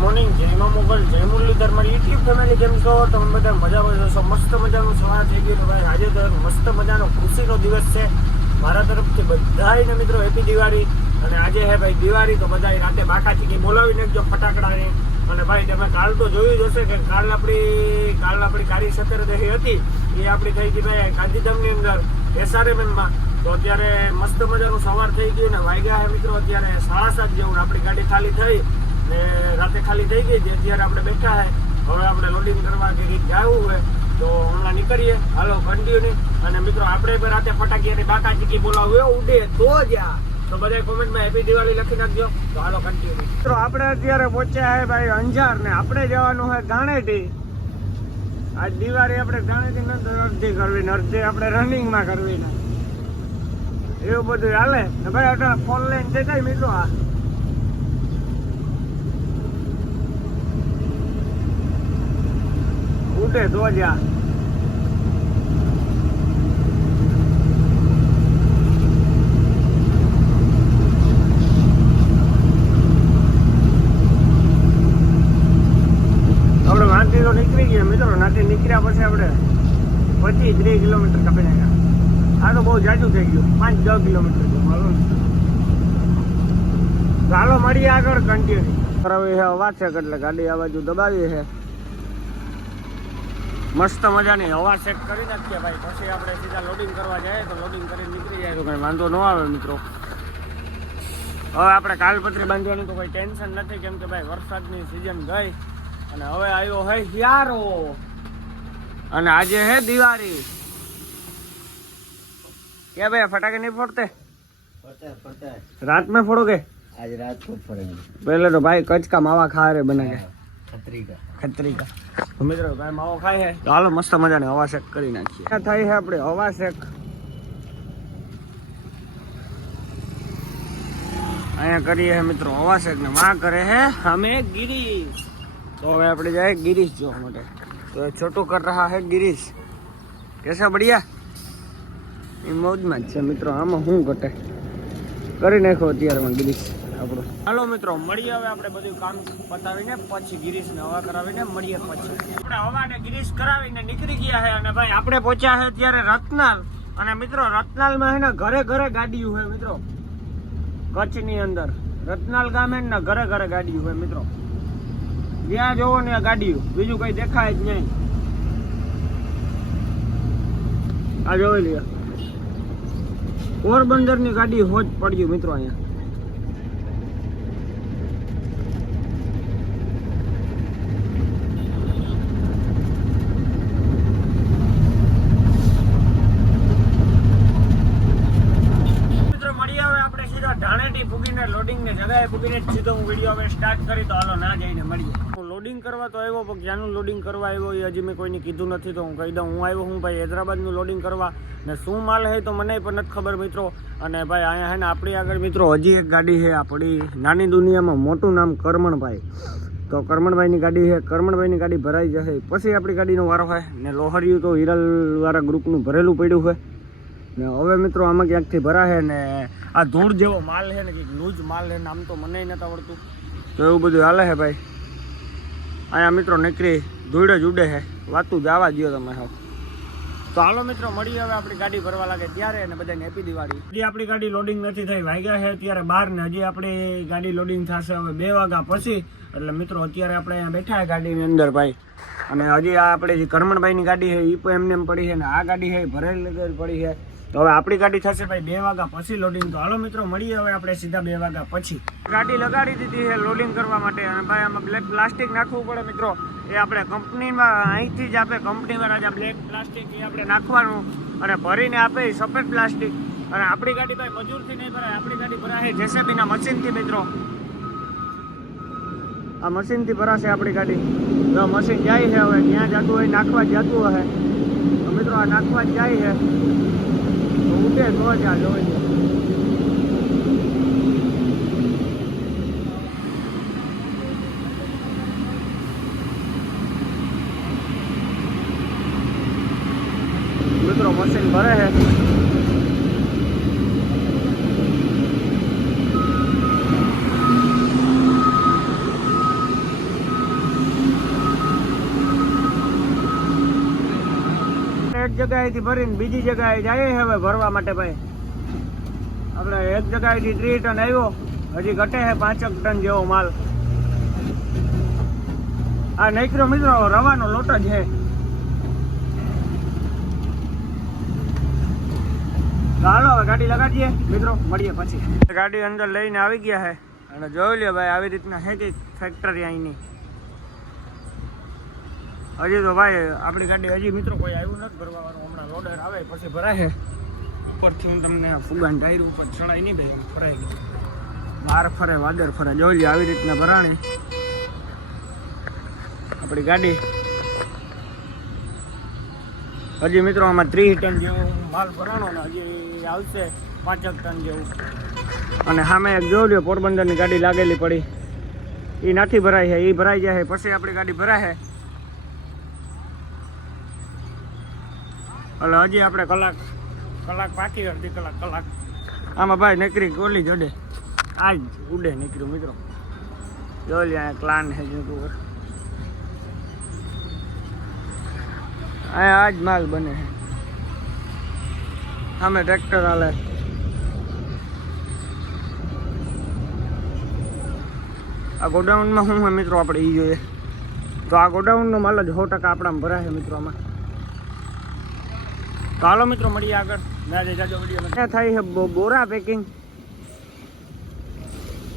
Morning જય મા મોગલ, જય મુરલીધર. મારી યુટ્યુબ ફેમિલી કેમ છો? તમે બધા મજામાં જશો મસ્ત મજાનું સવાર થઈ ગયું ભાઈ. આજે તો મસ્ત મજાનો ખુશીનો દિવસ છે. મારા તરફથી બધાયને મિત્રો હેપી દિવાળી. અને આજે હે ભાઈ દિવાળી, તો બધાય રાતે બાકાથી કે બોલાવી નાખજો ફટાકડાને. અને ભાઈ, તમે કાલ તો જોયું જ હશે કે કાલ આપણી કાલ આપણી કાળી સત્તરદશી હતી. એ આપણી થઈ ગઈ ભાઈ ગાંધીધામની અંદર એસઆરએમએનમાં તો અત્યારે મસ્ત મજાનું સવાર થઈ ગયું ને વાગ્યા હે મિત્રો. અત્યારે સાડા સાત જેવું આપણી ગાડી ખાલી થઈ. ને રાતે ખાલી થઈ ગઈ છે અત્યારે આપણે બેઠા હે. હવે આપણે લોડિંગ કરવા કે કંઈક જવું હોય તો હમણાં નીકળીએ. હાલો કન્ટિન્યુ અને મિત્રો, આપણે પણ રાતે ફટાકીયાની બાકા ચીકી બોલાવું. એવું ઉડે તો જ આ. તો બધા કોમેન્ટમાં હેપી દિવાળી લખી નાખજો. તો હાલો કન્ટિન્યુ મિત્રો, આપણે અત્યારે પહોંચ્યા હે ભાઈ અંજાર ને. આપણે જવાનું હોય ગાણેટી. આજ દિવાળી આપણે ગાણેટી નથી અડધી કરવી, ને અડધી આપણે રનિંગમાં કરવી ને. એવું બધું હાલે. ભાઈ ફોન લઈને જતા મિત્રો આ. ઉડે તો જા વાંચી તો નીકળી ગયા મિત્રો નાથી નીકળ્યા પછી આપણે પચીસ ત્રીસ કિલોમીટર કાપી નાખ્યા આ તો બહુ જાજુ થઈ ગયું પાંચ દસ કિલોમીટર ચાલો હાલો. મળીએ આગળ કન્ટિન્યુ કરાવી છે અવાજ છે એટલે ગાડી આ બાજુ દબાવી છે. મસ્ત મજાની હવા ચેક કરી નાખીએ ભાઈ પછી આપણે સીધા લોડિંગ કરવા જાય તો લોડિંગ કરીને નીકળી જાય તો કંઈ વાંધો ન આવે મિત્રો હવે આપણે કાલપત્રી બાંધવાની તો કોઈ ટેન્શન નથી કેમ કે ભાઈ વરસાદની સિઝન ગઈ અને હવે આવ્યો હે હિયારો અને આજે હે દિવાળી क्या भैया फटाके नहीं फोड़ते पता है पता है रात में फोड़ोगे आज रात को फोड़ेंगे पहले तो भाई कच का मावा खा रहे बना के મિત્રો ગાય માવો ખાય હે? તો હાલો મસ્ત મજાની હવા શેક કરી નાખીએ. થાય છે આપણે? હવા અહીંયા કરીએ મિત્રો હવા ને માં કરે હે અમે ગિરીશ. તો હવે આપણે જાય ગિરીશ જોવા માટે. તો છોટું કર રહા હે ગિરીશ. કેસા બઢિયા? એ મોજમાં જ છે મિત્રો આમાં શું ઘટે? કરી નાખો અત્યારમાં ગિરીશ, આપણો. હાલો મિત્રો, મળીએ હવે આપણે બધું કામ પતાવીને, પછી ગિરીશને હવા કરાવીને મળીએ પછી. આપણે હવાને ગિરીશ કરાવીને નીકળી ગયા છે અને ભાઈ આપણે પહોંચ્યા છે ત્યારે રત્નાલ. અને મિત્રો, રત્નાલમાં છે ને ઘરે ઘરે ગાડીઓ હોય મિત્રો. કચ્છની અંદર. રત્નાલ ગામે ને ઘરે ઘરે ગાડીઓ હોય મિત્રો. જ્યાં જોવો ને ગાડીઓ. બીજું કઈ દેખાય જ નહીં. આ જોઈ લ્યો. પોરબંદરની ગાડી હોજ પડ્યું મિત્રો અહીંયા. ઢાણેટી ફૂગીને લોડિંગ ને જગાએ જ સીધો હું વીડિયો હવે સ્ટાર્ટ કરી, તો હાલો ના જઈને મળીએ. લોડિંગ કરવા તો આવ્યો, પણ ક્યાંનું લોડિંગ કરવા આવ્યો એ હજી મેં કોઈને કીધું નથી, તો હું કહી દઉં, હું આવ્યો, હું ભાઈ હૈદરાબાદનું લોડિંગ કરવા. ને શું માલ હે તો મને પણ નથી ખબર મિત્રો. અને ભાઈ અહીંયા હે ને આપણી આગળ મિત્રો, હજી એક ગાડી છે આપણી નાની દુનિયામાં મોટું નામ કરમણભાઈ. તો કરમણભાઈની ગાડી છે કરમણભાઈની ગાડી ભરાઈ જશે. પછી આપણી ગાડીનો વારો હોય ને લોહરિયું તો હિરલવાળા ગ્રુપનું ભરેલું પડ્યું હોય ને હવે મિત્રો આમાં ક્યાંકથી ભરાશે ને આ ધૂળ જેવો માલ છે ને, કંઈક લૂજ માલ છે ને, આમ તો મને નથી આવડતું. તો એવું બધું હાલે છે ભાઈ? અહીંયા મિત્રો નીકળી ધૂળ જ ઉડે છે. વાતું જવા દો તમે હવે તો હાલો મિત્રો, મળીએ હવે આપણી ગાડી ભરવા લાગે ત્યારે અને બધાને હેપી દિવાળી. હજી આપણી ગાડી લોડિંગ નથી થઈ, વાગ્યા છે અત્યારે બાર ને હજી આપણી ગાડી લોડિંગ થશે હવે બે વાગ્યા પછી. એટલે મિત્રો, અત્યારે આપણે અહીંયા બેઠા ગાડીની અંદર ભાઈ. અને હજી આ આપણે જે કરમણભાઈની ગાડી છે એ પણ એમને એમ પડી છે ને આ ગાડી છે ભરેલી પડી છે. તો હવે આપણી ગાડી થશે ભાઈ બે વાગ્યા પછી લોડિંગ તો હાલો મિત્રો, મળીએ હવે આપણે સીધા બે વાગ્યા પછી. ગાડી લગાડી દીધી છે લોડિંગ કરવા માટે. અને ભાઈ આમાં બ્લેક પ્લાસ્ટિક નાખવું પડે મિત્રો. એ આપણે કંપનીમાં, અહીંથી જ આપે કંપનીમાં જ બ્લેક પ્લાસ્ટિક એ આપણે નાખવાનું અને ભરીને આપે સફેદ પ્લાસ્ટિક અને આપણી ગાડી ભાઈ મજૂરથી નહીં ભરાય, આપણી ગાડી ભરાય જેસીબીના મશીનથી મિત્રો. આ મશીનથી ભરાશે આપણી ગાડી. જો મશીન જાય છે હવે, ત્યાં જતું હોય નાખવા જતું હશે. તો મિત્રો, આ નાખવા જાય છે. તો ઉઠે તો જ આ જોઈ લો. મિત્રો મશીન ભરે છે જગ્યાએથી ભરીને બીજી જગ્યાએ જઈએ હવે ભરવા માટે ભાઈ. આપણે એક જગ્યાએથી ત્રીસ ટન આવ્યો, હજી ઘટે છે પાંચક ટન જેવો માલ. આ નૈકરો મિત્રો, રવાનો લોટ જ છે. હાલો, હવે ગાડી લગાડીએ. મિત્રો, મળીએ પછી. ગાડી અંદર લઈને આવી ગયા છે. અને જોઈ લ્યો ભાઈ, આવી રીતના છે કે ફેક્ટરી અહીંની. હજી તો ભાઈ, આપણી ગાડી હજી મિત્રો કોઈ આવ્યું નથી ભરવા વાળું હમણાં લોડર આવે, પછી ભરાય ઉપરથી હું તમને ફુગાન ટાયર ઉપર ચણાય નહીં ભાઈ ફરાઈ ગયું. બહાર ફરે, વાદર ફરે. જોઈ આવી રીતના ભરાણી. આપણી ગાડી. હજી મિત્રો આમાં ત્રીસ ટન જેવો માલ ભરાણો ને હજી આવશે પાંચક ટન જેવું. અને સામે એક જોઈ લ્યો, પોરબંદરની ગાડી લાગેલી પડી. એ નથી ભરાય છે એ ભરાઈ જાય પછી આપણી ગાડી ભરાય છે એટલે હજી આપણે કલાક કલાક પાકી અડધી કલાક કલાક. આમાં ભાઈ નીકળી ગોલી જડે. આ જ ઉડે નીકળ્યું મિત્રો. જોઈ અહીંયા ક્લાન છે જુકું અહીંયા આ જ માલ બને છે. સામે ટ્રેક્ટર હાલે. આ ગોડાઉનમાં શું મિત્રો આપણે એ જોઈએ. તો આ ગોડાઉનનો માલ જ સો ટકા આપણામાં ભરાશે મિત્રો આમાં. કાલો મિત્રો, મળીએ આગળ. ક્યાં થાય છે? બોરા પેકિંગ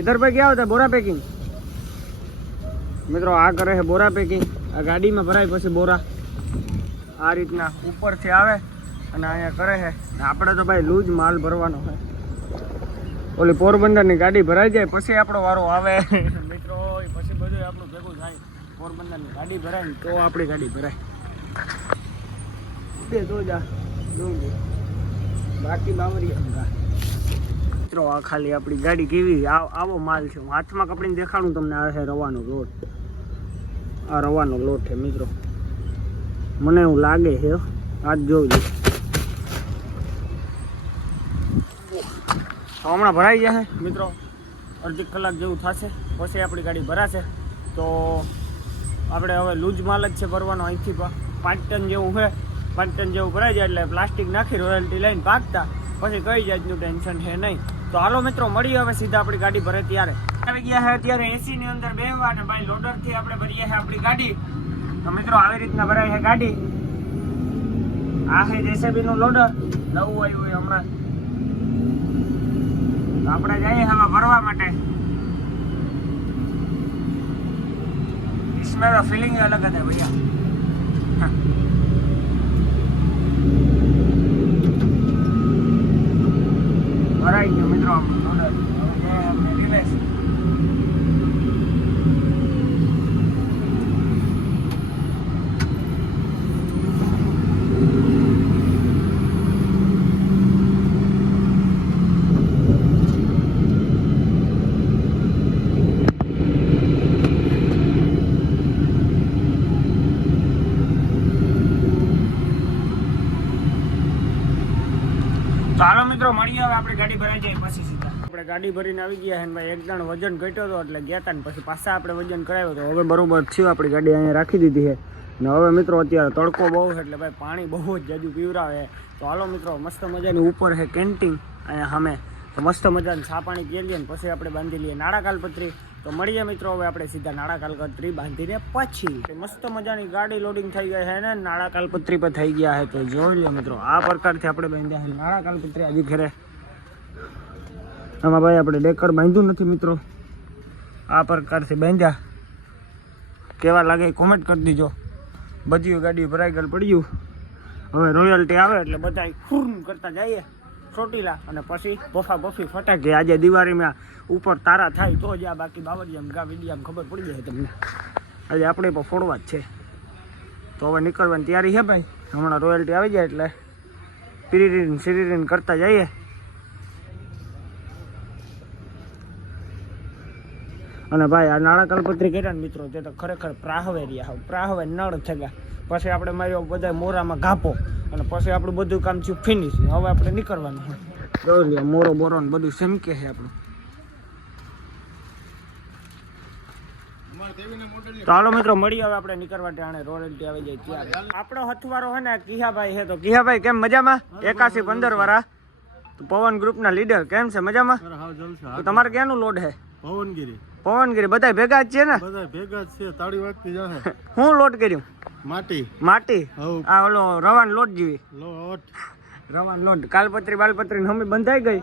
ઇધર પર ક્યાં આવતા? બોરા પેકિંગ મિત્રો, આ કરે છે બોરા પેકિંગ આ ગાડીમાં ભરાય પછી બોરા. આ રીતના ઉપરથી આવે અને અહીંયા કરે છે. આપણે તો ભાઈ લૂજ માલ ભરવાનો હોય ઓલી પોરબંદરની ગાડી ભરાઈ જાય પછી આપણો વારો આવે. મિત્રો પછી બધું આપણું ભેગું થાય. પોરબંદરની ગાડી ભરાય તો આપણી ગાડી ભરાય. તો જા બાકી બાવરી મિત્રો, આ ખાલી આપણી ગાડી કેવી આવો માલ છે. હું હાથમાં કપડીને દેખાડું, તમને આ છે રવાનો લોટ. આ રવાનો લોટ છે, મિત્રો. મને એવું લાગે છે આજ જોઉં હમણાં ભરાઈ જશે મિત્રો. અડધી કલાક જેવું થશે. પછી આપણી ગાડી ભરાશે. તો આપણે હવે લૂજ માલ જ છે ભરવાનો. અહીંથી પાંચ ટન જેવું છે. પાંચ જેવું ભરાઈ જાય એટલે પ્લાસ્ટિક નાખી રોયલ્ટી લઈને પાકતા પછી કઈ જાતનું ટેન્શન છે નહીં. તો હાલો મિત્રો, મળીએ હવે સીધા આપણી ગાડી ભરે ત્યારે. આવી ગયા હે અત્યારે એસી ની અંદર બેહવા અને ભાઈ લોડરથી આપણે ભરીએ છીએ આપણી ગાડી. તો મિત્રો, આવી રીતના ભરાય છે ગાડી. આ છે જેસીબી નું લોડર નવું આવ્યું હોય હમણાં. આપણે જઈએ હવે ભરવા માટે. ઇસમાં ફિલિંગ અલગ હતા ભૈયા. no, no, no, આપણે ગાડી ભરાઈ જાય પછી સીધા. આપણે ગાડી ભરીને આવી ગયા છે ભાઈ, એક જણ વજન ઘટ્યો હતો એટલે ગયા હતા ને પછી પાછા આપણે વજન કરાવ્યો તો હવે બરોબર થયું આપણી ગાડી અહીંયા રાખી દીધી છે ને હવે મિત્રો અત્યારે તડકો બહુ છે એટલે ભાઈ પાણી બહુ જ જાજુ પીવરાવે તો હાલો મિત્રો, મસ્ત મજાની ઉપર છે કેન્ટીન, અહીંયા સામે. તો મસ્ત મજાની સા પાણી પીએ લઈએ ને પછી આપણે બાંધી લઈએ નાળા કાલપત્રી. તો મળીએ મિત્રો, હવે આપણે સીધા નાળા કાલપત્રી બાંધીને પછી. મસ્ત મજાની ગાડી લોડિંગ થઈ ગઈ છે ને, નાળા કાલપત્રી પર થઈ ગયા છે તો જોઈ લો મિત્રો, આ પ્રકારથી આપણે બાંધ્યા છે નાળા કાલપત્રી હજી ઘરે. આમાં ભાઈ આપણે ડેકર બાંધ્યું નથી મિત્રો. આ પ્રકારથી બાંધ્યા. કેવા લાગે કોમેન્ટ કરી દીજો. બધી ગાડી ભરાઈ ગયેલ પડ્યું. હવે રોયલ્ટી આવે એટલે બધા ખૂન કરતા જઈએ. ચોટીલા અને પછી બફા બફી ફટાકે. આજે દિવાળીમાં ઉપર તારા થાય તો જ આ બાકી બાવરિયામ ગા વિડિયામ ખબર પડી જાય તમને. આજે આપણે પણ ફોડવા જ છે. તો હવે નીકળવાની તૈયારી છે ભાઈ. હમણાં રોયલ્ટી આવી જાય એટલે. પીરીરીન સિરીરીન કરતા જઈએ. અને ભાઈ આ કલ્પત્રી કર્યા ને મિત્રો તે તો ખરેખર પ્રાહવે રહ્યા પ્રાહવે નળ થયા પછી આપણે માર્યો બધા મોરામાં ઘાપો. અને પછી આપણું બધું કામ થયું ફિનિશ હવે આપણે નીકળવાનું હોય. મોરો બોરો ને બધું સેમકે છે આપણું. ચાલો મિત્રો મળી હવે આપણે નીકળવા ટાણે. રોયલ્ટી આવી જાય ત્યારે. આપણો હથવારો હે ને કિહાભાઈ છે તો. કિહાભાઈ કેમ મજામાં? એકાસી પંદર વાળા. પવન ગ્રુપના લીડર કેમ છે? મજામાં? તમારે ક્યાંનું લોડ છે? પવનગીરી. પવનગીરી બધા ભેગા જ છે ને? બધા ભેગા જ છે. તાળી વાગતી જાહે. હું લોટ કર્યું? માટી. માટી? આ ઓલો રવાન લોટ જેવી. લોટ રવાન લોટ. કાલપત્રી બાલપત્રી હમી બંધાઈ ગઈ.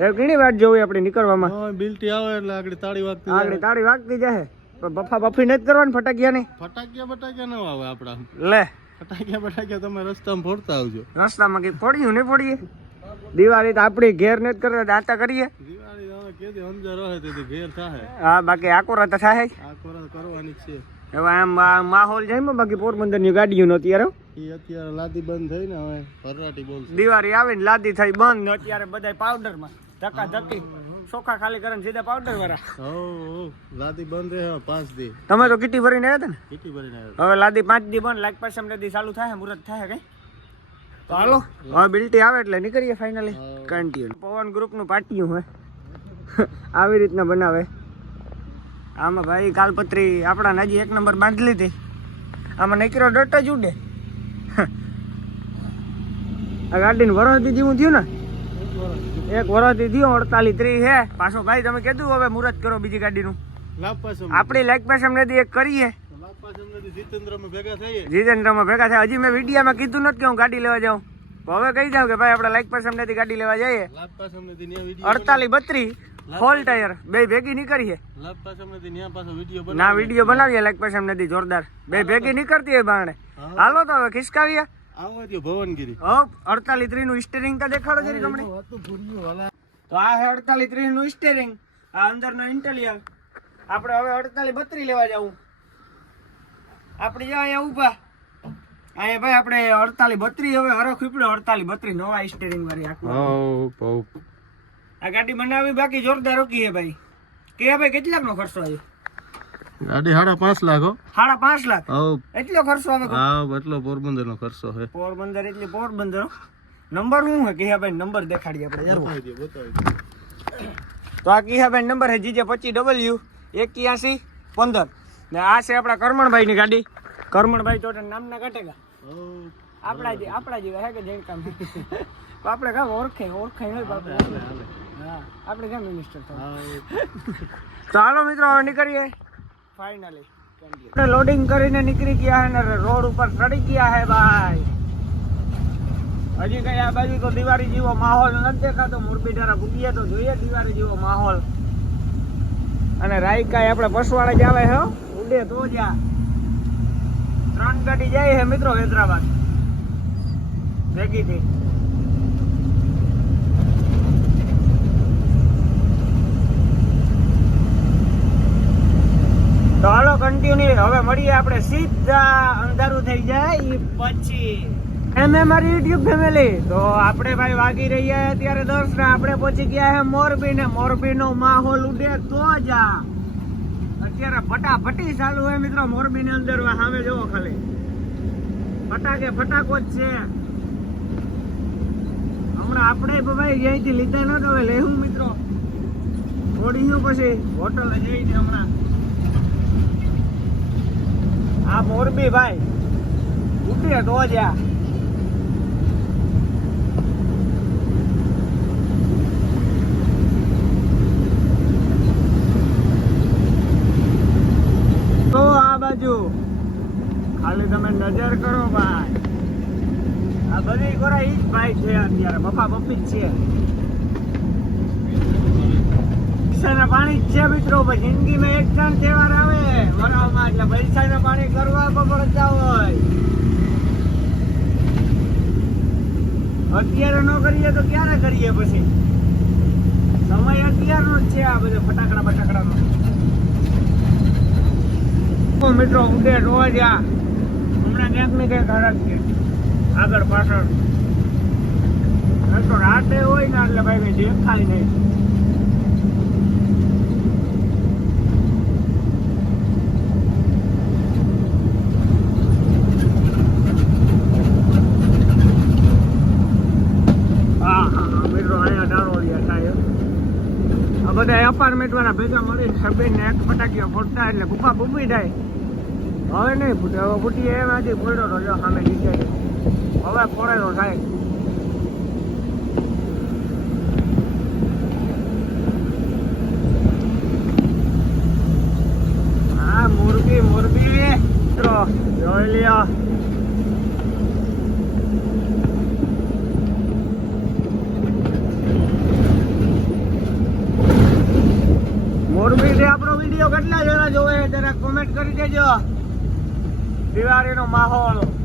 એ ઘણી વાર જોવી આપણે નીકળવામાં. હા, બિલટી આવે એટલે આગળ તાળી વાગતી આગળ તાળી વાગતી જાય પણ બફા બફી નથી કરવાની ફટાકિયા ની? ફટાકિયા બટાકિયા ન આવે આપડા લે. ફટાકિયા બટાકિયા તમે રસ્તામાં ફોડતા આવજો. રસ્તામાં કઈ ફોડ્યું નહીં ફોડીએ? દિવાળી તો આપણી ઘેર નથી કરતા દાંતા કરીએ. હા બાકી આકોરા તો થાય જ આ કરવાની છે. હવે આમ માહોલ જાય ને બાકી પોરબંદરની ગાડીઓ નો અત્યારે અત્યારે લાદી બંધ થઈ ને હવે દિવાળી આવીને લાદી થઈ બંધ ને અત્યારે બધા પાવડરમાં ધક્કા ધક્કી ચોખા ખાલી કરીને સીધા પાવડર વાળા. હો લાદી બંધ રહે પાંચ દી. તમે તો કીટી ભરીને આવ્યા હતા ને? કીટી ભરીને આવ્યો હવે લાદી પાંચ દી બંધ લાઈક પાસે દી ચાલુ થાય મુરત થાય કઈ? હાલો. હા. બિલ્ટી આવે એટલે નીકળીએ ફાઇનલી કન્ટિન્યુ પવન ગ્રુપનું પાટિયું હે. આવી રીતના બનાવે. આમાં ભાઈ કાલપત્રી આપણા હજી એક નંબર બાંધી લીધી. આમાં નીકળ્યો ડટ જ ઉડે. આ ગાડીને વરસથી જેવું થયું ને. એક વરસથી થયું અડતાલીસ ત્રીસ હે. પાછો ભાઈ તમે કીધું હવે મુહૂર્ત કરો બીજી ગાડીનું. આપણી લાઈક પાછમ નદી એક કરીએ. જીતેન્દ્રમાં ભેગા થાય. હજી મેં વિડીયામાં કીધું નથી કે હું ગાડી લેવા જાઉં. હવે કહી જાઉં કે ભાઈ આપણે લાઈક પાસે સમનેથી ગાડી લેવા જઈએ. અડતાલીસ બત્રીસ. Fall tyre. બે ભેગી નીકળીએ ને ન્યા પાછો વીડિયો ના વીડિયો બનાવીએ લાઈક પર સમનેથી જોરદાર. બે ભેગી નીકળતી હોય બાણે હાલો તો હવે ખિસકાવીએ. ભવનગીરી. હો અડતાલીસ ત્રીસનું સ્ટેરિંગ તો દેખાડો જરી તમને. તો આ છે અડતાલીસ ત્રીસનું સ્ટેરિંગ આ અંદર નો ઇન્ટેલિયર આપણે હવે અડતાલીસ બત્રી લેવા જવું. આપણે જો અહીંયા ઊભા. અહીંયા ભાઈ આપણે અડતાલીસ બત્રી હવે હરો ખીપડો અડતાલીસ બત્રી નવા સ્ટેરિંગ વાળી આખું આ ગાડી બનાવી બાકી જોરદાર રોકી છે ભાઈ. કે ભાઈ કેટલાક નો ખર્ચો આવ્યો? ગાડી સાડા પાંચ લાખ હો. સાડા પાંચ લાખ? એટલો ખર્ચો આવે હા એટલો પોરબંદર નો ખર્ચો છે. પોરબંદર એટલે પોરબંદર નંબર શું હે કિહાભાઈ નંબર દેખાડીએ આપણે તો આ કિહાભાઈ નંબર છે જીજે પચીસ ડબલ્યુ એક્યાસી પંદર. ને આ છે આપણા કરમણભાઈ ની ગાડી. કરમણભાઈ તો નામના કાટેગા આપણા જે આપણા જેવા હે કે જૈન કામ આપણે કામ ઓળખે ઓળખે હોય આપણે કેમ મિનિસ્ટર હાલો મિત્રો હવે નીકળીએ. ફાઇનલી લોડિંગ કરીને નીકળી ગયા હે ને રોડ ઉપર ચડી ગયા હે ભાઈ. હજી કઈ આ બાજુ તો દિવાળી જેવો માહોલ નથી દેખાતો. મોરબી ધારા ભૂગીએ તો જોઈએ દિવાળી જેવો માહોલ. અને રાયકાય આપણે પસવાડે જ આવે હો ઉડે તો જા ત્રણ ગાડી જાય હે મિત્રો હૈદરાબાદ. ભેગી થી તો હાલો હવે મળીએ આપણે સીધા અંધારું થઈ જાય. પછી. એમ એ મારી યુટ્યુબ ફેમિલી તો આપણે ભાઈ વાગી રહ્યા અત્યારે દસ ને આપણે પહોંચી ગયા છે મોરબી ને મોરબી નો માહોલ ઉડે તો જા અત્યારે ફટાફટી ચાલુ હોય મિત્રો મોરબી ની અંદર સામે જોવો ખાલી. ફટાકે ફટાકો જ છે. હમણાં આપણે ભાઈ અહીંથી લીધા ન તો લેવું મિત્રો. થોડી પછી હોટલ જઈને હમણાં. આ મોરબી ભાઈ. ઉડે તો જા તો આ બાજુ, ખાલી તમે નજર કરો ભાઈ. આ બધી કોરા ઈ જ ભાઈ છે અત્યારે બફા બફી જ છે. પાણી છે મિત્રો જિંદગી જિંદગીમાં એક ક્ષણ તહેવાર આવે. એટલે પૈસાના પાણી કરવા પડતા હોય. અત્યારે ન કરીએ તો ક્યારે કરીએ પછી? સમય અત્યારનો જ છે આ બધા ફટાકડા ફટાકડાનો ઓ મિત્રો ઉડે રોજ આ. હમણાં ક્યાંક ને ક્યાંક હરાક છે આગળ પાછળ. તો રાતે હોય ને એટલે ભાઈ દેખાય નહીં હા હા હા મિત્રો અહીંયા ડાળોડિયા થાય આ બધા કમ્પાર્ટમેન્ટવાળા ભેગા મળીને ને એક ફટાકીઓ ફોડતા એટલે ગુફા બૂબી જાય. હવે નહીં ફૂટે, હવે ફૂટી એમાંથી ફોડ્યો તો જો સામે નીચે હવે ફોડેલો થાય હા, મોરબી મોરબી, મિત્રો, જોઈ લ્યો મોરબી થી આપણો વીડિયો કેટલા જણા જોવે જરા કોમેન્ટ કરી દેજો દિવાળીનો માહોલ.